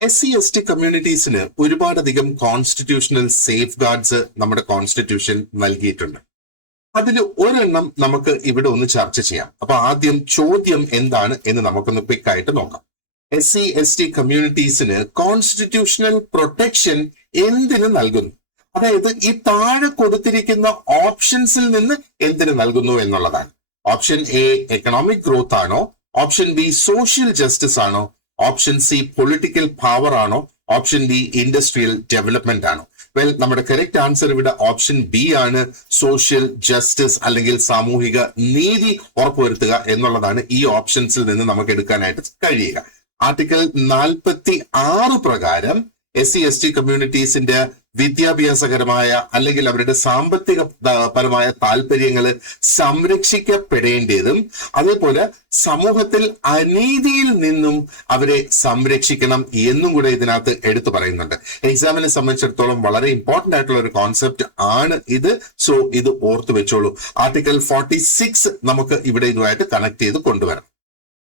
SC/ST കമ്മ്യൂണിറ്റീസിന് ഒരുപാടധികം constitutional safe guards നമ്മുടെ constitution നൽകിയിട്ടുണ്ട്. അതിൽ ഒരെണ്ണം നമുക്ക് ഇവിടെ ഒന്ന് ചർച്ച ചെയ്യാം. അപ്പൊ ആദ്യം ചോദ്യം എന്താണ് എന്ന് നമുക്കൊന്ന് ക്വിക്കായിട്ട് നോക്കാം. SC/ST കമ്മ്യൂണിറ്റീസിന് കോൺസ്റ്റിറ്റ്യൂഷണൽ പ്രൊട്ടക്ഷൻ എന്തിനു നൽകുന്നു? അതായത് ഈ താഴെ കൊടുത്തിരിക്കുന്ന ഓപ്ഷൻസിൽ നിന്ന് എന്തിനു നൽകുന്നു എന്നുള്ളതാണ്. ഓപ്ഷൻ എ എക്കണോമിക് ഗ്രോത്ത് ആണോ? ഓപ്ഷൻ ബി സോഷ്യൽ ജസ്റ്റിസ് ആണോ? ഓപ്ഷൻ സി പൊളിറ്റിക്കൽ പവർ ആണോ? ഓപ്ഷൻ ഡി ഇൻഡസ്ട്രിയൽ ഡെവലപ്മെന്റ് ആണോ? വെൽ, നമ്മുടെ കറക്റ്റ് ആൻസർ ഇവിടെ ഓപ്ഷൻ ബി ആണ്. സോഷ്യൽ ജസ്റ്റിസ് അല്ലെങ്കിൽ സാമൂഹിക നീതി ഉറപ്പുവരുത്തുക എന്നുള്ളതാണ് ഈ ഓപ്ഷൻസിൽ നിന്ന് നമുക്ക് എടുക്കാനായിട്ട് കഴിയുക. ആർട്ടിക്കിൾ 46 പ്രകാരം SC/ST കമ്മ്യൂണിറ്റീസിന്റെ വിദ്യാഭ്യാസകരമായ അല്ലെങ്കിൽ അവരുടെ സാമ്പത്തിക പരമായ താല്പര്യങ്ങൾ സംരക്ഷിക്കപ്പെടേണ്ടതും അതേപോലെ സമൂഹത്തിൽ അനീതിയിൽ നിന്നും അവരെ സംരക്ഷിക്കണം എന്നും കൂടെ ഇതിനകത്ത് എടുത്തു പറയുന്നുണ്ട്. എക്സാമിനെ സംബന്ധിച്ചിടത്തോളം വളരെ ഇമ്പോർട്ടന്റ് ആയിട്ടുള്ള ഒരു കോൺസെപ്റ്റ് ആണ് ഇത്. സോ ഇത് ഓർത്തു വെച്ചോളൂ. ആർട്ടിക്കിൾ 46 നമുക്ക് ഇവിടെ ഇതുമായിട്ട് കണക്ട് ചെയ്ത് കൊണ്ടുവരണം.